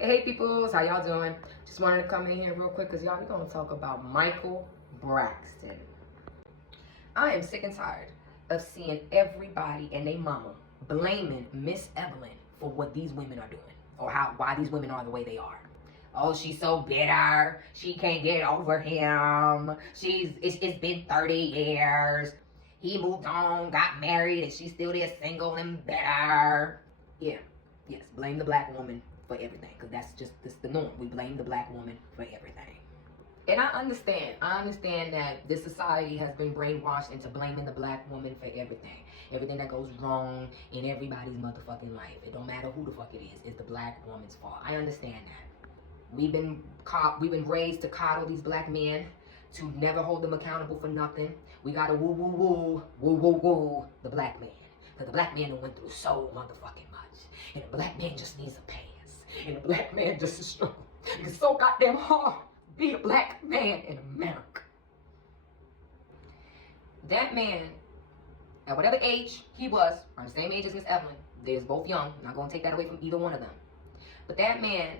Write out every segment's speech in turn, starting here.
Hey peoples, how y'all doing? Just wanted to come in here real quick because y'all, we gonna talk about Michael Braxton. I am sick and tired of seeing everybody and their mama blaming Miss Evelyn for what these women are doing or why these women are the way they are. Oh, she's so bitter. She can't get over him. It's been 30 years. He moved on, got married, and she's still there single and bitter. Yeah, yes, blame the black woman for everything, because that's the norm. We blame the black woman for everything. And I understand that this society has been brainwashed into blaming the black woman for everything. Everything that goes wrong in everybody's motherfucking life. It don't matter who the fuck it is. It's the black woman's fault. I understand that. We've been raised to coddle these black men, to never hold them accountable for nothing. We gotta woo the black man. Because the black man done went through so motherfucking much. And the black man just needs a pass. And the black man just is struggle. It's so goddamn hard to be a black man in America. That man, at whatever age he was, around the same age as Miss Evelyn, they was both young. I'm not gonna take that away from either one of them. But that man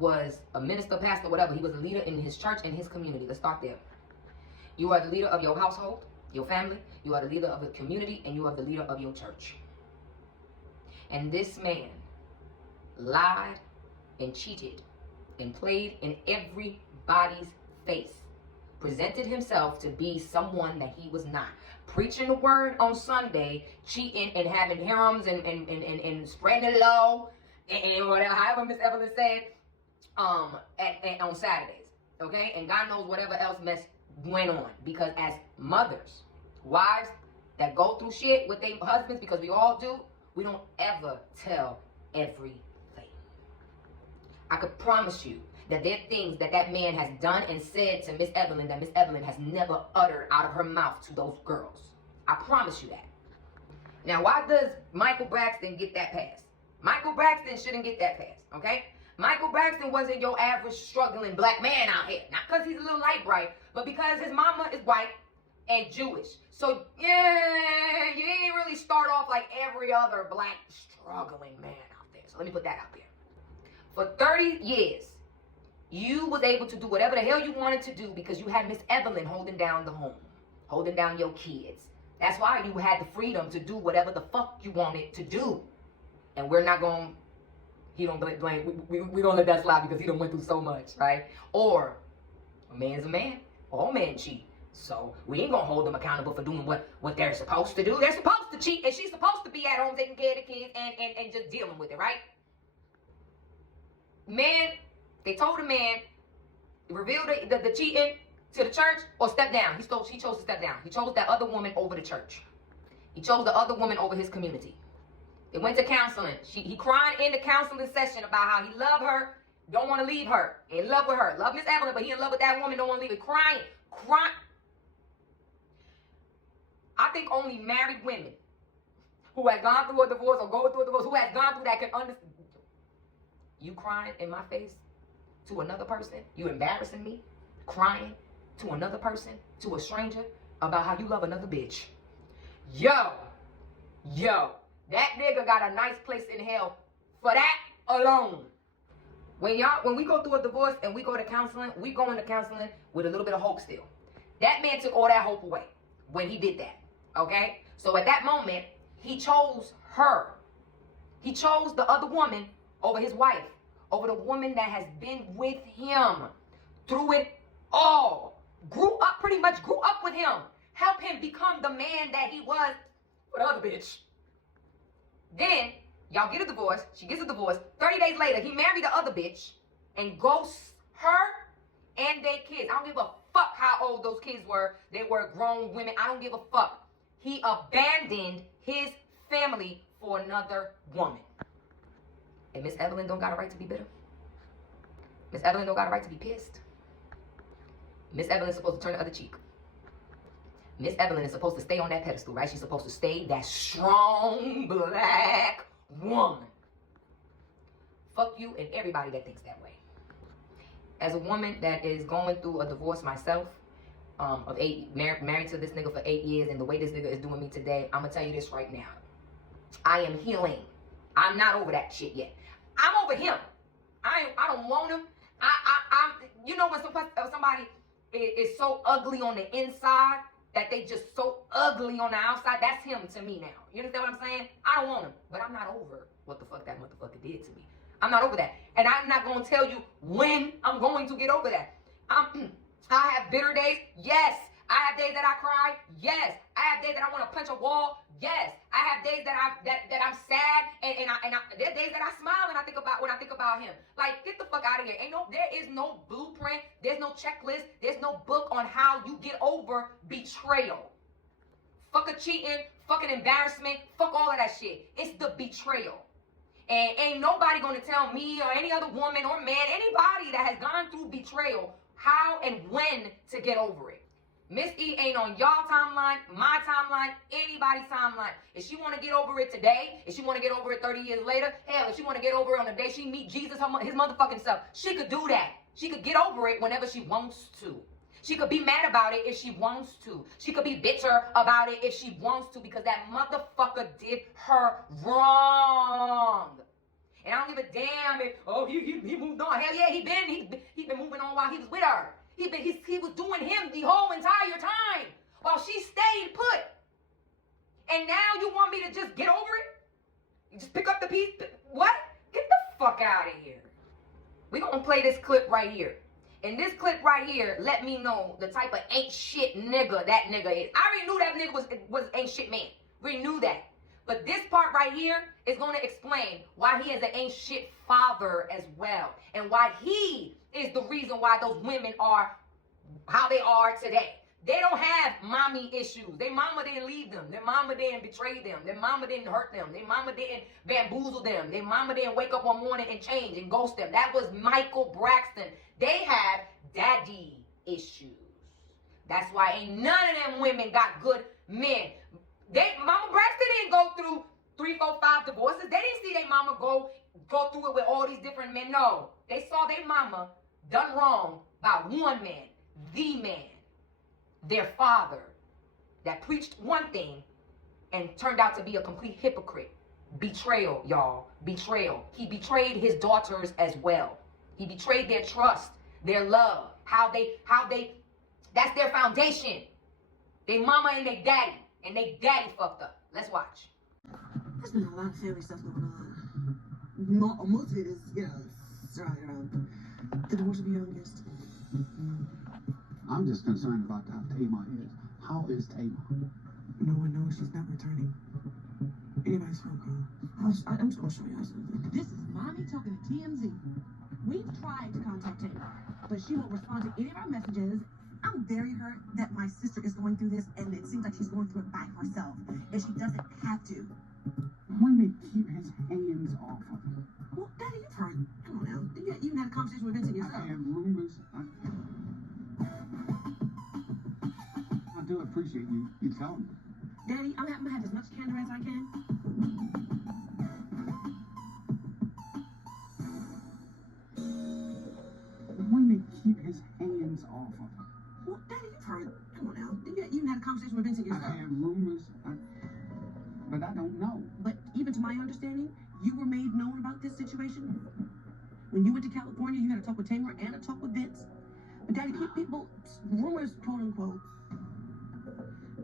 was a minister, pastor, whatever. He was a leader in his church and his community. Let's start there. You are the leader of your household, your family. You are the leader of the community, and you are the leader of your church. And this man lied and cheated and played in everybody's face. Presented himself to be someone that he was not. Preaching the word on Sunday, cheating and having harems and spreading it low, and whatever, however Miss Evelyn said, on Saturdays, okay? And God knows whatever else mess went on. Because as mothers, wives that go through shit with their husbands, because we all do, we don't ever tell everything. I could promise you that there are things that that man has done and said to Miss Evelyn that Miss Evelyn has never uttered out of her mouth to those girls. I promise you that. Now, why does Michael Braxton get that pass? Michael Braxton shouldn't get that pass, okay? Michael Braxton wasn't your average struggling black man out here. Not because he's a little light bright, but because his mama is white and Jewish. So, yeah, you didn't really start off like every other black struggling man out there. So let me put that out there. For 30 years, you was able to do whatever the hell you wanted to do because you had Miss Evelyn holding down the home, holding down your kids. That's why you had the freedom to do whatever the fuck you wanted to do. And we're not going, he don't blame, we don't let that slide because he done went through so much, right? Or, a man's a man, all men cheat. So, we ain't gonna hold them accountable for doing what they're supposed to do. They're supposed to cheat, and she's supposed to be at home taking care of the kids and just dealing with it, right? Man, they told the man, reveal the cheating to the church or step down. He chose to step down. He chose that other woman over the church. He chose the other woman over his community. They went to counseling. He cried in the counseling session about how he loved her, don't want to leave her, in love with her. Love Miss Evelyn, but he in love with that woman, don't want to leave her. Crying. I think only married women who have gone through a divorce or go through a divorce, who has gone through that can understand. You crying in my face to another person, you embarrassing me, crying to another person, to a stranger, about how you love another bitch. Yo, that nigga got a nice place in hell for that alone. When we go through a divorce and we go to counseling, we go into counseling with a little bit of hope still. That man took all that hope away when he did that, okay? So at that moment, he chose her. He chose the other woman over his wife, over the woman that has been with him through it all. Pretty much grew up with him. Help him become the man that he was with the other bitch. Then, y'all get a divorce. She gets a divorce. 30 days later, he married the other bitch and ghosts her and their kids. I don't give a fuck how old those kids were. They were grown women. I don't give a fuck. He abandoned his family for another woman. And Miss Evelyn don't got a right to be bitter. Miss Evelyn don't got a right to be pissed. Miss Evelyn is supposed to turn the other cheek. Miss Evelyn is supposed to stay on that pedestal, right? She's supposed to stay that strong black woman. Fuck you and everybody that thinks that way. As a woman that is going through a divorce myself, married to this nigga for 8 years, and the way this nigga is doing me today, I'm gonna tell you this right now. I am healing. I'm not over that shit yet. I'm over him. I want him. You know when somebody is so ugly on the inside that they just so ugly on the outside, that's him to me now. You understand what I'm saying? I don't want him, but I'm not over what the fuck that motherfucker did to me. I'm not over that. And I'm not going to tell you when I'm going to get over that. I have bitter days. Yes. I have days that I cry. Yes. I have days that I want to punch a wall. Yes. I have days that I'm sad, and there are days that I smile when I think about him. Like, get the fuck out of here. There is no blueprint. There's no checklist. There's no book on how you get over betrayal. Fuck a cheating, fucking embarrassment, fuck all of that shit. It's the betrayal. And ain't nobody gonna tell me or any other woman or man, anybody that has gone through betrayal, how and when to get over it. Miss E ain't on y'all timeline, my timeline, anybody's timeline. If she want to get over it today, if she want to get over it 30 years later, hell, if she want to get over it on the day she meet Jesus, his motherfucking self, she could do that. She could get over it whenever she wants to. She could be mad about it if she wants to. She could be bitter about it if she wants to, because that motherfucker did her wrong. And I don't give a damn if, he moved on. Hell yeah, he been moving on while he was with her. He was doing him the whole entire time while she stayed put. And now you want me to just get over it? You just pick up the piece? What? Get the fuck out of here. We're going to play this clip right here. And this clip right here let me know the type of ain't shit nigga that nigga is. I already knew that nigga was ain't shit man. We knew that. But this part right here is going to explain why he is an ain't shit father as well. And why he is the reason why those women are how they are today. They don't have mommy issues. Their mama didn't leave them. Their mama didn't betray them. Their mama didn't hurt them. Their mama didn't bamboozle them. Their mama didn't wake up one morning and change and ghost them. That was Michael Braxton. They have daddy issues. That's why ain't none of them women got good men. Mama Braxton didn't go through 3, 4, 5 divorces. They didn't see their mama go through it with all these different men. No. They saw their mama done wrong by one man. The man. Their father. That preached one thing and turned out to be a complete hypocrite. Betrayal, y'all. Betrayal. He betrayed his daughters as well. He betrayed their trust, their love, how they, that's their foundation. They mama and they daddy. And they daddy fucked up. Let's watch. There's been a lot of family stuff going on. Most of it is, surrounding around the divorce of the youngest. I'm just concerned about how Tamar is. How is Tamar? No one knows. She's not returning anybody's phone call. I'm just going to show you something. This is Mommy talking to TMZ. We've tried to contact Tamar, but she won't respond to any of our messages. I'm very hurt that my sister is going through this, and it seems like she's going through it by herself, and she doesn't have to. Women keep his hands off of her. Well, Daddy, you've heard. I don't know. You even had a conversation with Vincent yourself. I have rumors. I do appreciate you telling me. Daddy, I'm gonna have as much candor as I can. Women keep his hands off of her. Well, Daddy, you've heard. I don't know. You even had a conversation with Vincent yourself. I have rumors, but I don't know. But even to my understanding, you were made known about this situation. When you went to California, you had a talk with Tamar and a talk with Vince. But Daddy, rumors, quote unquote,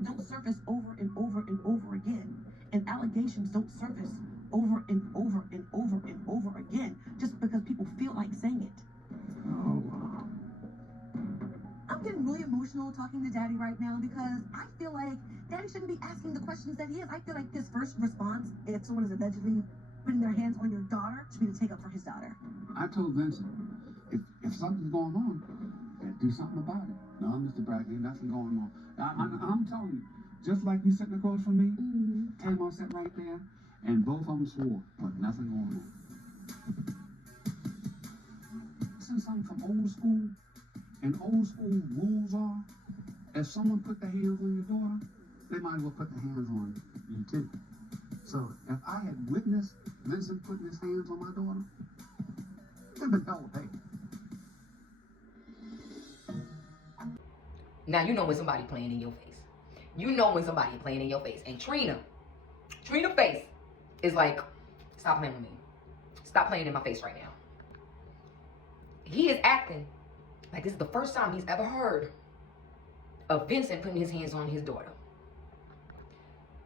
don't surface over and over and over again. And allegations don't surface over and over and over and over again just because people feel like saying it. Oh, wow. I'm getting really emotional talking to Daddy right now because I feel like Daddy shouldn't be asking the questions that he is. I feel like his first response, if someone is allegedly putting their hands on your daughter, should be to take up for his daughter. I told Vincent, if something's going on, do something about it. No, Mr. Braxton, ain't nothing going on. I'm telling you, just like you sitting across from me, Tamar sat right there, and both of them swore, but nothing going on. Since I'm from old school, and old school rules are, if someone put their hands on your daughter, they might as well put their hands on you too. So if I had witnessed Vincent putting his hands on my daughter, it'd been hell to pay. Now you know when somebody playing in your face. You know when somebody playing in your face. And Trina face is like, stop playing with me. Stop playing in my face right now. he is acting like this is the first time he's ever heard of Vincent putting his hands on his daughter.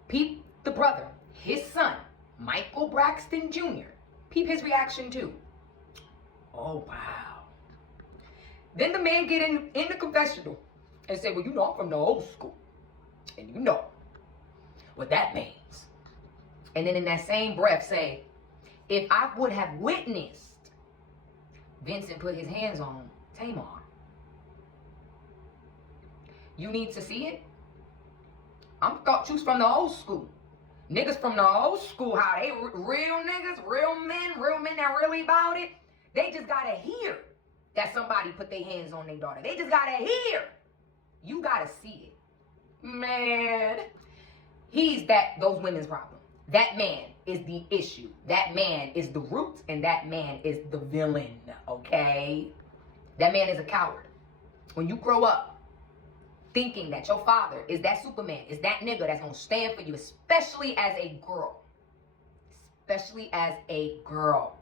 Peep the brother, his son, Michael Braxton Jr. Peep his reaction too. Oh, wow. Then the man get in the confessional and say, well, you know, I'm from the old school. And you know what that means. And then in that same breath say, if I would have witnessed Vincent put his hands on Tamar, you need to see it? I'm thought you's from the old school. Niggas from the old school, how they real niggas, real men that really about it. They just gotta hear that somebody put their hands on their daughter. They just gotta hear. You gotta see it. Man, he's those women's problem. That man is the issue. That man is the root, and that man is the villain, okay? That man is a coward. When you grow up thinking that your father is that Superman, is that nigga that's gonna stand for you, especially as a girl. Especially as a girl.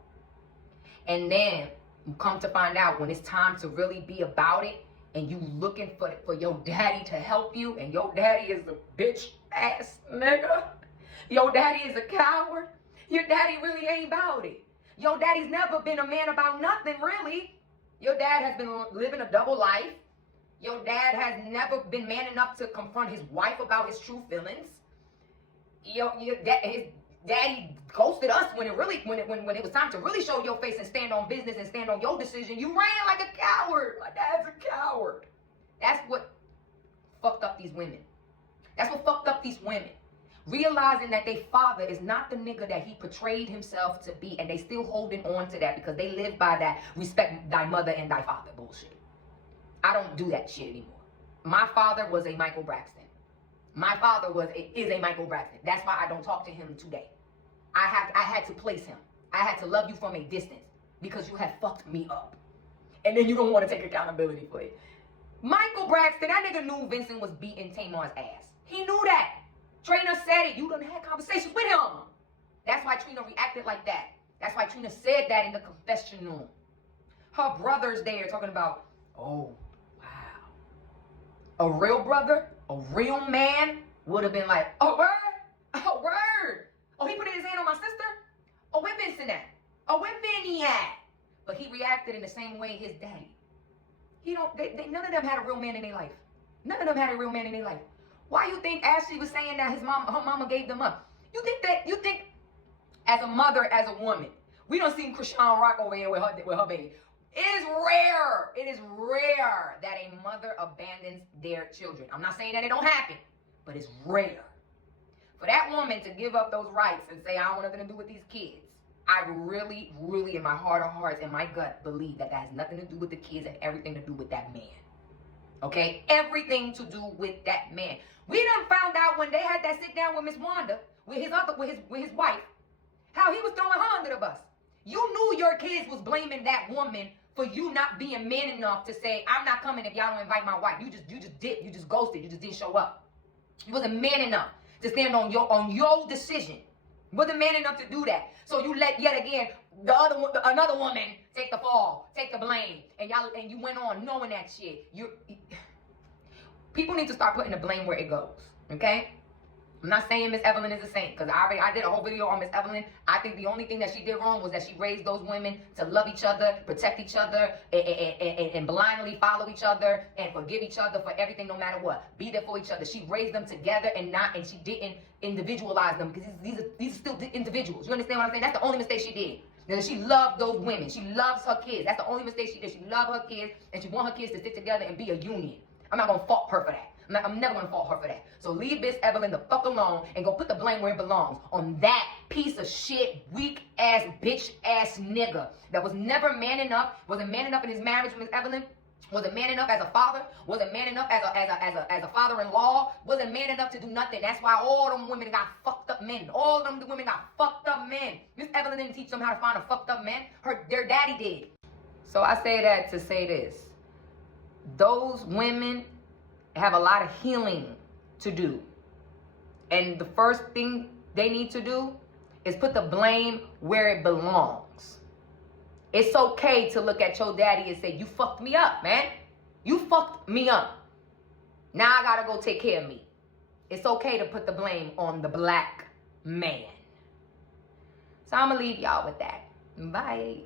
And then you come to find out when it's time to really be about it, and you looking for your daddy to help you, and your daddy is a bitch ass nigga. Your daddy is a coward. Your daddy really ain't about it. Your daddy's never been a man about nothing, really. Your dad has been living a double life. Your dad has never been man enough to confront his wife about his true feelings. His daddy ghosted us when it was time to really show your face and stand on business and stand on your decision. You ran like a coward. My dad's a coward. That's what fucked up these women. That's what fucked up these women. Realizing that their father is not the nigga that he portrayed himself to be, and they still holding on to that because they live by that respect thy mother and thy father bullshit. I don't do that shit anymore. My father was a Michael Braxton. My father is a Michael Braxton. That's why I don't talk to him today. I had to place him. I had to love you from a distance because you had fucked me up. And then you don't want to take accountability for it. Michael Braxton, that nigga knew Vincent was beating Tamar's ass. He knew that. Trina said it. You done had conversations with him. That's why Trina reacted like that. That's why Trina said that in the confessional. Her brother's there talking about, oh, wow. A real brother, a real man would have been like, oh, word? Oh, word. Oh, he put his hand on my sister? Oh, where Vincent at? Oh, where Vinny at? But he reacted in the same way his daddy. None of them had a real man in their life. None of them had a real man in their life. Why you think Ashley was saying that her mama gave them up? You think as a mother, as a woman, we don't see Krishan Rock over here with her baby. It is rare that a mother abandons their children. I'm not saying that it don't happen, but it's rare. For that woman to give up those rights and say, I don't want nothing to do with these kids, I really, really, in my heart of hearts, in my gut, believe that has nothing to do with the kids and everything to do with that man. Okay? Everything to do with that man. We done found out when they had that sit down with Miss Wanda, with his wife, how he was throwing her under the bus. You knew your kids was blaming that woman for you not being man enough to say, I'm not coming if y'all don't invite my wife. You just ghosted, you just didn't show up. You wasn't man enough to stand on your decision. You wasn't man enough to do that. So you let yet again another woman take the fall, take the blame, and you went on knowing that shit. People need to start putting the blame where it goes, okay? I'm not saying Miss Evelyn is a saint, because I did a whole video on Miss Evelyn. I think the only thing that she did wrong was that she raised those women to love each other, protect each other, and blindly follow each other, and forgive each other for everything, no matter what. Be there for each other. She raised them together and she didn't individualize them, because these are still individuals. You understand what I'm saying? That's the only mistake she did. Now, she loved those women. She loves her kids. That's the only mistake she did. She loved her kids, and she want her kids to stick together and be a union. I'm not going to fault her for that. I'm never going to fault her for that. So leave Miss Evelyn the fuck alone and go put the blame where it belongs. On that piece of shit, weak ass, bitch ass nigga that was never man enough, wasn't man enough in his marriage with Miss Evelyn, wasn't man enough as a father, wasn't man enough as a father-in-law, wasn't man enough to do nothing. That's why all them women got fucked up men. All them women got fucked up men. Miss Evelyn didn't teach them how to find a fucked up man. Their daddy did. So I say that to say this. Those women have a lot of healing to do. And the first thing they need to do is put the blame where it belongs. It's okay to look at your daddy and say, you fucked me up, man. You fucked me up. Now I gotta go take care of me. It's okay to put the blame on the black man. So I'm gonna leave y'all with that. Bye.